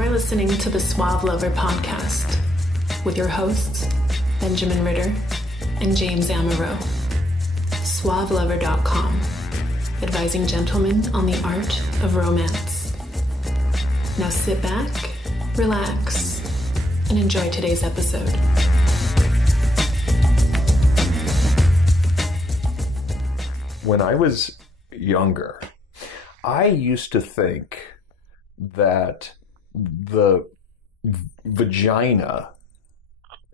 You're listening to the Suave Lover podcast with your hosts, Benjamin Ritter and James Amaro. SuaveLover.com, advising gentlemen on the art of romance. Now sit back, relax, and enjoy today's episode. When I was younger, I used to think that the vagina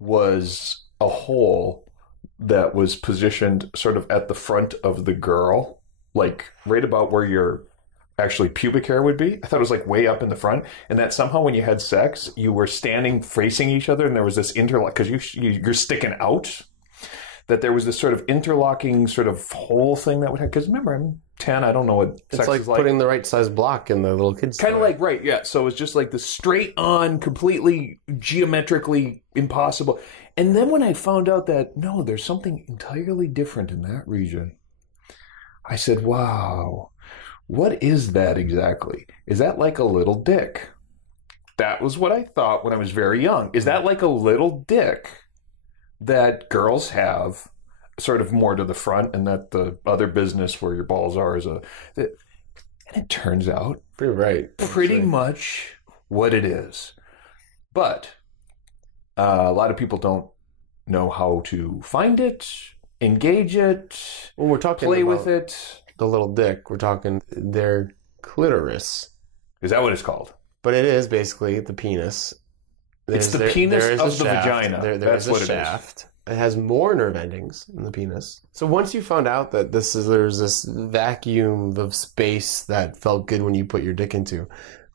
was a hole that was positioned sort of at the front of the girl, like right about where your actually pubic hair would be. I thought it was like way up in the front, and that somehow when you had sex, you were standing facing each other, and there was this interlock because you're sticking out. That there was this sort of interlocking sort of hole thing that would have. Because remember, I'm 10. I don't know what sex is like. It's like putting the right size block in the little kids' kind of like, right, yeah. So it's just like the straight on, completely geometrically impossible. And then when I found out that, no, there's something entirely different in that region, I said, wow, what is that exactly? Is that like a little dick? That was what I thought when I was very young. Is that like a little dick that girls have sort of more to the front, and that the other business where your balls are is and it turns out pretty much what it is. But a lot of people don't know how to find it, engage it, when we're talking play with it. The little dick, we're talking their clitoris. Is that what it's called? But it is basically the penis. It's the penis of the vagina. That's what it is. It has more nerve endings than the penis. So once you found out that there's this vacuum of space that felt good when you put your dick into,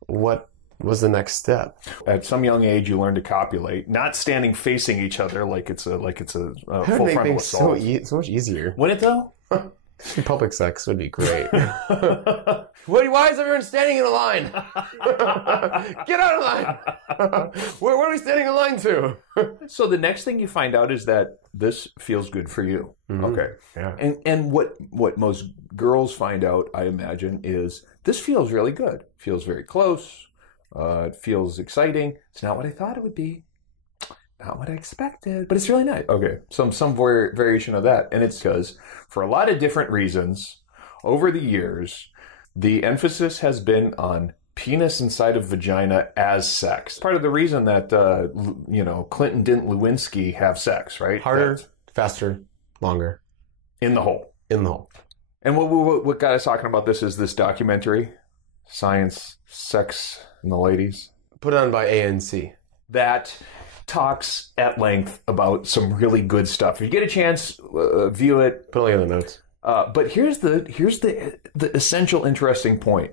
what was the next step? At some young age, you learn to copulate, not standing facing each other like it's a full frontal assault. So much easier. Wouldn't it though? Public sex would be great. Why is everyone standing in a line? Get out of line! Where are we standing in line to? So the next thing you find out is that this feels good for you. Mm-hmm. Okay. Yeah. And what most girls find out, I imagine, is this feels really good. It feels very close. It feels exciting. It's not what I thought it would be. Not what I expected, but it's really nice. Okay, some variation of that. And it's because, for a lot of different reasons, over the years, the emphasis has been on penis inside of vagina as sex. Part of the reason that, Clinton didn't Lewinsky have sex, right? Harder, faster, longer. In the hole. In the hole. And what got us talking about this is this documentary, Science, Sex, and the Ladies. Put on by ANC. That talks at length about some really good stuff. If you get a chance, view it. Put a link in the notes. But here's the essential interesting point.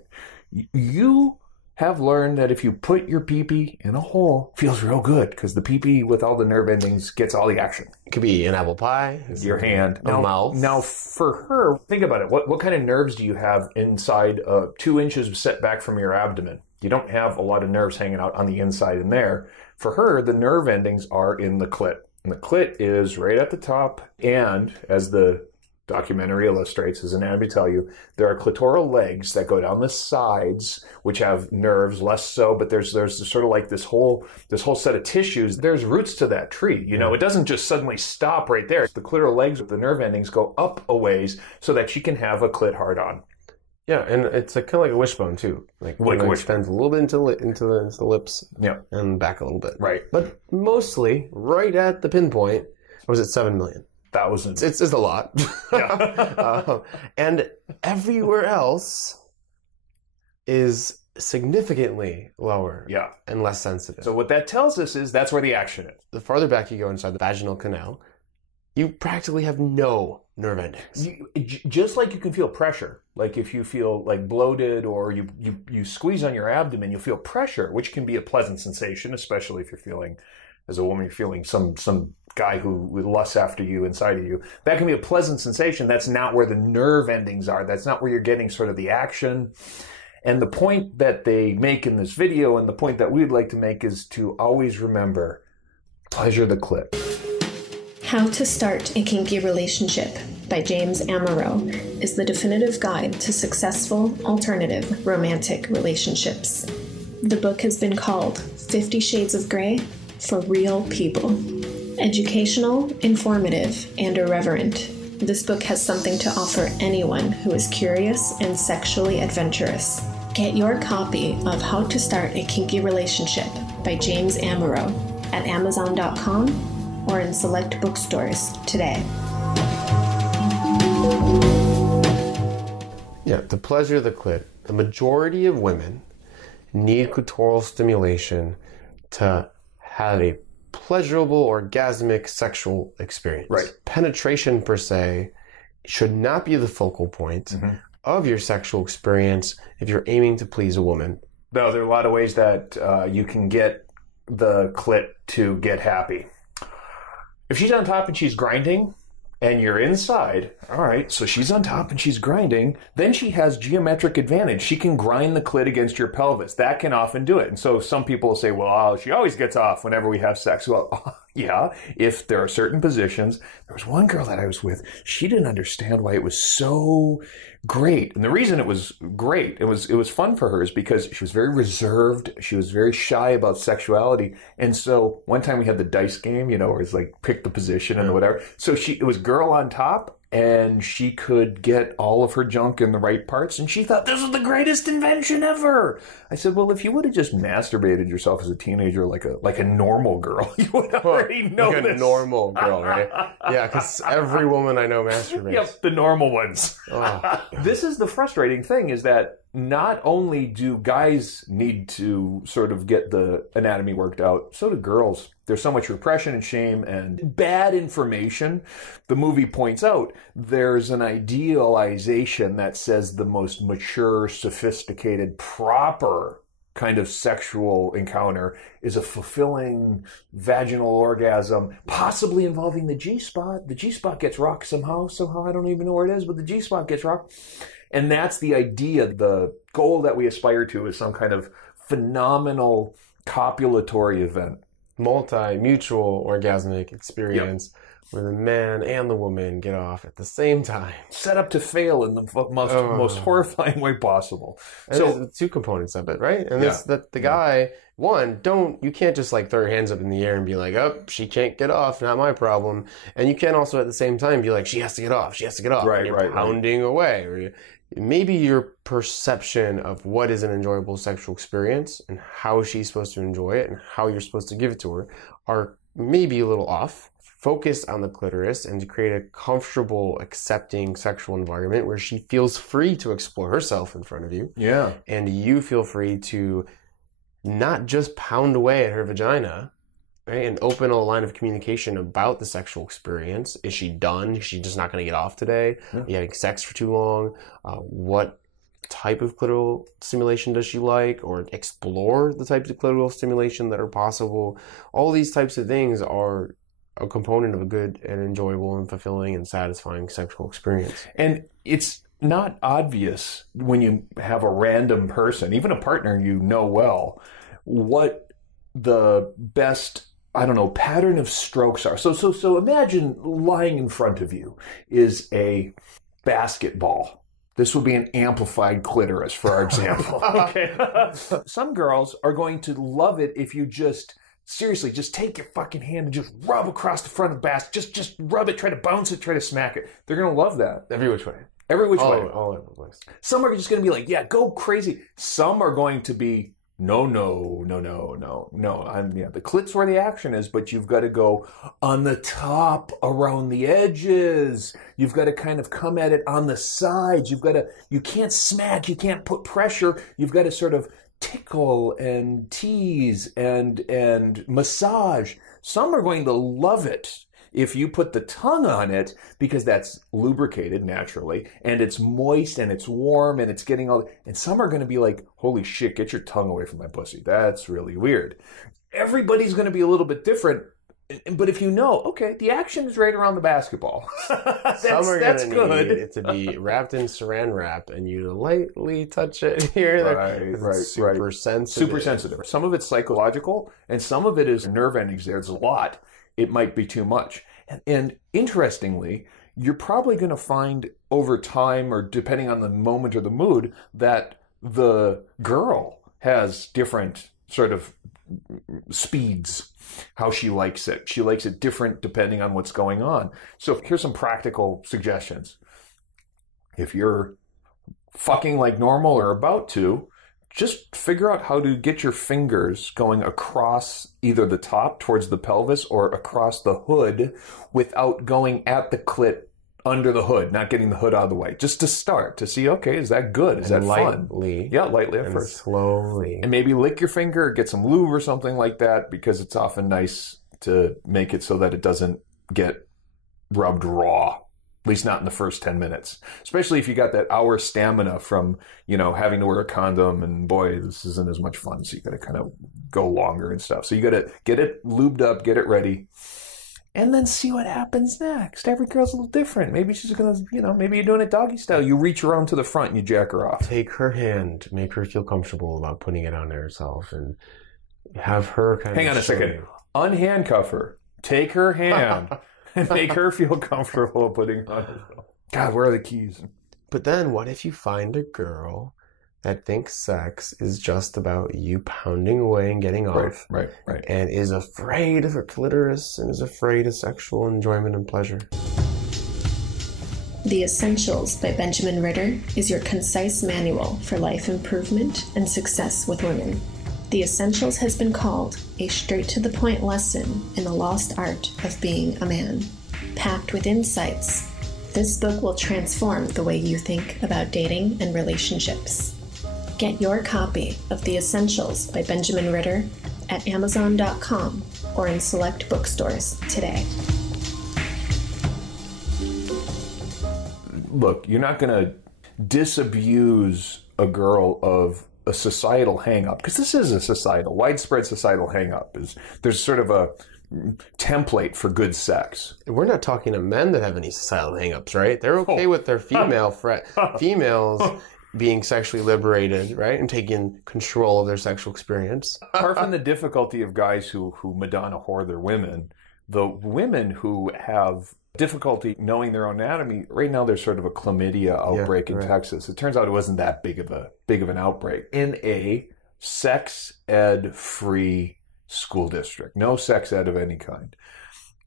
You have learned that if you put your pee-pee in a hole, it feels real good because the pee-pee with all the nerve endings gets all the action. It could be an apple pie. Your hand. A mouth. Now, for her, think about it. What kind of nerves do you have inside 2 inches set back from your abdomen? You don't have a lot of nerves hanging out on the inside in there. For her, the nerve endings are in the clit. And the clit is right at the top. And as the documentary illustrates, as anatomy tell you, there are clitoral legs that go down the sides, which have nerves, less so, but there's sort of like this whole set of tissues. There's roots to that tree. It doesn't just suddenly stop right there. The clitoral legs with the nerve endings go up a ways so that she can have a clit hard on. Yeah, and it's kind of like a wishbone too. Like it extends a little bit into the lips, and back a little bit. Right, but mostly right at the pinpoint. Was it 7 million? Thousands. It's a lot. Yeah. And everywhere else is significantly lower. Yeah, and less sensitive. So what that tells us is that's where the action is. The farther back you go inside the vaginal canal, you practically have no nerve endings. Just like you can feel pressure, like if you feel like bloated or you squeeze on your abdomen, you'll feel pressure, which can be a pleasant sensation, especially if you're feeling, as a woman, you're feeling some guy who lusts after you inside of you. That can be a pleasant sensation. That's not where the nerve endings are. That's not where you're getting sort of the action. And the point that they make in this video, and the point that we'd like to make, is to always remember, pleasure the clit. How to Start a Kinky Relationship by James Amaro is the definitive guide to successful alternative romantic relationships. The book has been called 50 Shades of Grey for Real People. Educational, informative, and irreverent, this book has something to offer anyone who is curious and sexually adventurous. Get your copy of How to Start a Kinky Relationship by James Amaro at Amazon.com or in select bookstores today. Yeah, to pleasure the clit, the majority of women need clitoral stimulation to have a pleasurable, orgasmic sexual experience. Right. Penetration, per se, should not be the focal point of your sexual experience if you're aiming to please a woman. No, there are a lot of ways that you can get the clit to get happy. If she's on top and she's grinding, and you're inside, all right, so she's on top and she's grinding, then she has geometric advantage. She can grind the clit against your pelvis. That can often do it. And so some people will say, well, she always gets off whenever we have sex. Well, yeah, if there are certain positions. There was one girl that I was with, she didn't understand why it was so great. And the reason it was great, it was fun for her, is because she was very reserved. She was very shy about sexuality. And so one time we had the dice game, where it's like pick the position and whatever. So it was girl on top, and she could get all of her junk in the right parts, and she thought this was the greatest invention ever. I said, well, if you would have just masturbated yourself as a teenager like a normal girl, you would already know like this. A normal girl, right? Yeah, because every woman I know masturbates. Yep, the normal ones. Oh. This is the frustrating thing, is that not only do guys need to sort of get the anatomy worked out, so do girls. There's so much repression and shame and bad information. The movie points out there's an idealization that says the most mature, sophisticated, proper kind of sexual encounter is a fulfilling vaginal orgasm, possibly involving the G-spot. The G-spot gets rocked somehow. I don't even know where it is, but the G-spot gets rocked. And that's the idea. The goal that we aspire to is some kind of phenomenal copulatory event. Multi-mutual orgasmic experience where the man and the woman get off at the same time. Set up to fail in the most horrifying way possible. And so there's two components of it, right? And the guy, you can't just like throw your hands up in the air and be like, oh, she can't get off, not my problem. And you can't also at the same time be like, she has to get off. Right, and you're pounding away. Or maybe your perception of what is an enjoyable sexual experience and how she's supposed to enjoy it and how you're supposed to give it to her are maybe a little off. Focus on the clitoris and to create a comfortable, accepting sexual environment where she feels free to explore herself in front of you. Yeah. And you feel free to not just pound away at her vagina, right? And open a line of communication about the sexual experience. Is she done? Is she just not going to get off today? Yeah. Are you having sex for too long? What type of clitoral stimulation does she like? Or explore the types of clitoral stimulation that are possible. All these types of things are a component of a good and enjoyable and fulfilling and satisfying sexual experience. And it's not obvious when you have a random person, even a partner you know well, what the best, pattern of strokes are. So imagine lying in front of you is a basketball. This will be an amplified clitoris, for our example. Okay. Some girls are going to love it if you just take your fucking hand and just rub across the front of the basket. Just rub it, try to bounce it, try to smack it. They're going to love that. Every which way. All over the place. Some are just going to be like, yeah, go crazy. Some are going to be, no. The clit's where the action is, but you've got to go on the top, around the edges. You've got to kind of come at it on the sides. You can't smack, you can't put pressure. You've got to sort of tickle and tease and massage. Some are going to love it if you put the tongue on it, because that's lubricated naturally and it's moist and it's warm and it's getting all. And some are going to be like, holy shit, get your tongue away from my pussy. That's really weird. Everybody's going to be a little bit different. But if you know, okay, the action is right around the basketball. Some are going to need it to be wrapped in saran wrap and you lightly touch it here. Right. Super sensitive. Some of it's psychological and some of it is nerve endings. There's a lot. It might be too much. And interestingly, you're probably going to find over time, or depending on the moment or the mood, that the girl has different sort of speeds, how she likes it. She likes it different depending on what's going on. So here's some practical suggestions. If you're fucking like normal or about to, just figure out how to get your fingers going across either the top towards the pelvis or across the hood without going at the clit under the hood, not getting the hood out of the way. Just to start, to see, okay, is that good? Is that fun? Yeah, lightly at first. Slowly. And maybe lick your finger or get some lube or something like that, because it's often nice to make it so that it doesn't get rubbed raw. At least not in the first 10 minutes. Especially if you got that hour stamina from, having to wear a condom, and boy, this isn't as much fun. So you got to kind of go longer and stuff. So you got to get it lubed up, get it ready, and then see what happens next. Every girl's a little different. Maybe she's going to, maybe you're doing it doggy style. You reach around to the front and you jack her off. Take her hand, make her feel comfortable about putting it on herself, and have her kind of... Hang on a second. Unhandcuff her. Take her hand. And make her feel comfortable putting it on herself. God, where are the keys? But then what if you find a girl that thinks sex is just about you pounding away and getting off? Right. And is afraid of her clitoris and is afraid of sexual enjoyment and pleasure. The Essentials by Benjamin Ritter is your concise manual for life improvement and success with women. The Essentials has been called a straight-to-the-point lesson in the lost art of being a man. Packed with insights, this book will transform the way you think about dating and relationships. Get your copy of The Essentials by Benjamin Ritter at Amazon.com or in select bookstores today. Look, you're not going to disabuse a girl of a societal hang-up, because this is a widespread societal hang-up. There's sort of a template for good sex. We're not talking to men that have any societal hang-ups, right? They're okay with their females being sexually liberated, right? And taking control of their sexual experience. Apart from the difficulty of guys who Madonna whore their women, the women who have difficulty knowing their own anatomy, right now there's sort of a chlamydia outbreak in Texas. It turns out it wasn't that big of an outbreak in a sex ed free school district. No sex ed of any kind.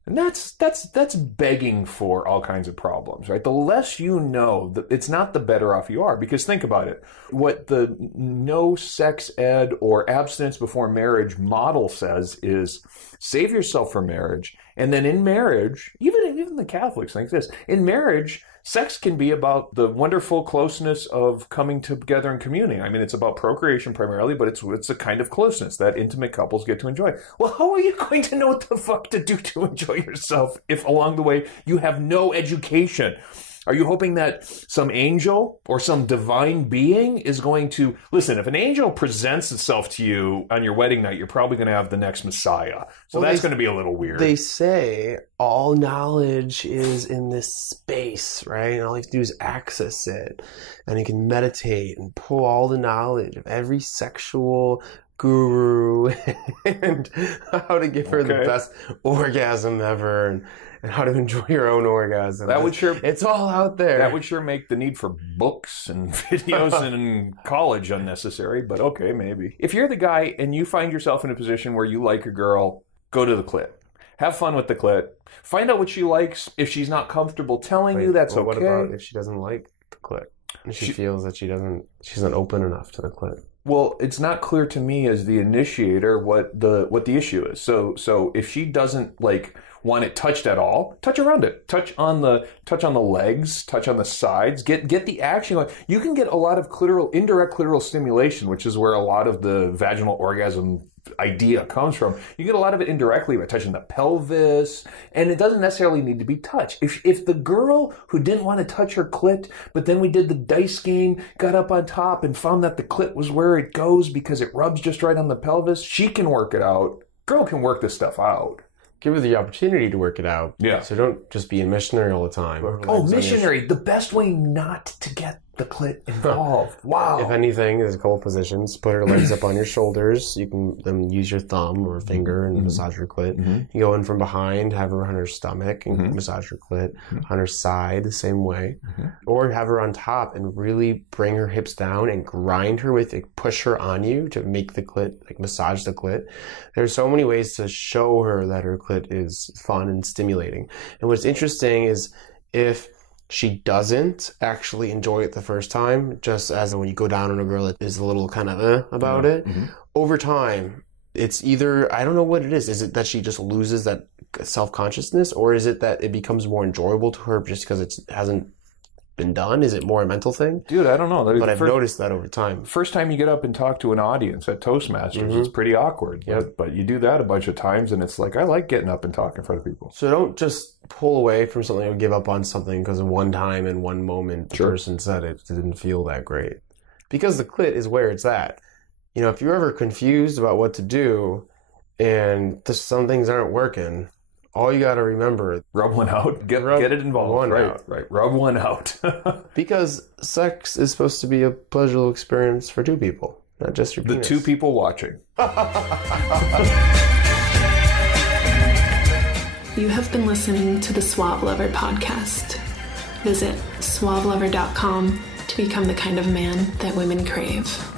And that's begging for all kinds of problems, right? The less you know, it's not the better off you are. Because think about it. What the no sex ed or abstinence before marriage model says is save yourself for marriage. And then in marriage, even the Catholics think this, in marriage, sex can be about the wonderful closeness of coming together and communing. I mean, it's about procreation primarily, but it's a kind of closeness that intimate couples get to enjoy. Well, how are you going to know what the fuck to do to enjoy yourself if along the way you have no education? Are you hoping that some angel or some divine being is going to... Listen, if an angel presents itself to you on your wedding night, you're probably going to have the next Messiah. So that's going to be a little weird. They say all knowledge is in this space, right? And all you have to do is access it. And you can meditate and pull all the knowledge of every sexual guru and how to give her the best orgasm ever and how to enjoy your own orgasm. It's all out there. That would sure make the need for books and videos in college unnecessary, but okay, maybe. If you're the guy and you find yourself in a position where you like a girl, go to the clit. Have fun with the clit. Find out what she likes. If she's not comfortable telling you, that's okay. What about if she doesn't like the clit? If she feels that she's not open enough to the clit? Well, it's not clear to me as the initiator what the issue is. So if she doesn't want it touched at all, touch around it. Touch on the legs, touch on the sides. Get the action. You can get a lot of indirect clitoral stimulation, which is where a lot of the vaginal orgasm idea comes from. You get a lot of it indirectly by touching the pelvis, and it doesn't necessarily need to be touched. If the girl who didn't want to touch her clit, but then we did the dice game, got up on top and found that the clit was where it goes because it rubs just right on the pelvis, she can work it out. Girl can work this stuff out. Give her the opportunity to work it out. Yeah. So don't just be a missionary all the time. Oh, missionary. The best way not to get the clit involved. Wow. If anything, there's a couple positions. Put her legs up on your shoulders. You can then use your thumb or finger and massage her clit. You go in from behind, have her on her stomach and massage her clit. On her side, the same way. Or have her on top and really bring her hips down and grind her with it, push her on you to make the clit, like massage the clit. There's so many ways to show her that her clit is fun and stimulating. And what's interesting is if she doesn't actually enjoy it the first time, just as when you go down on a girl that is a little kind of about it, over time, it's either, I don't know what it is. Is it that she just loses that self-consciousness, or is it that it becomes more enjoyable to her just because it hasn't been done? Is it more a mental thing? Dude, I don't know. But I've noticed that over time. First time you get up and talk to an audience at Toastmasters, it's pretty awkward. But you do that a bunch of times, and it's like, I like getting up and talking in front of people. So don't just pull away from something or give up on something because of one time and one moment the person said it didn't feel that great. Because the clit is where it's at. You know, if you're ever confused about what to do and just some things aren't working, all you got to remember, rub one out, get it involved. Right. Rub one out. Because sex is supposed to be a pleasurable experience for two people, not just your penis. The two people watching. You have been listening to the Suave Lover podcast. Visit suavelover.com to become the kind of man that women crave.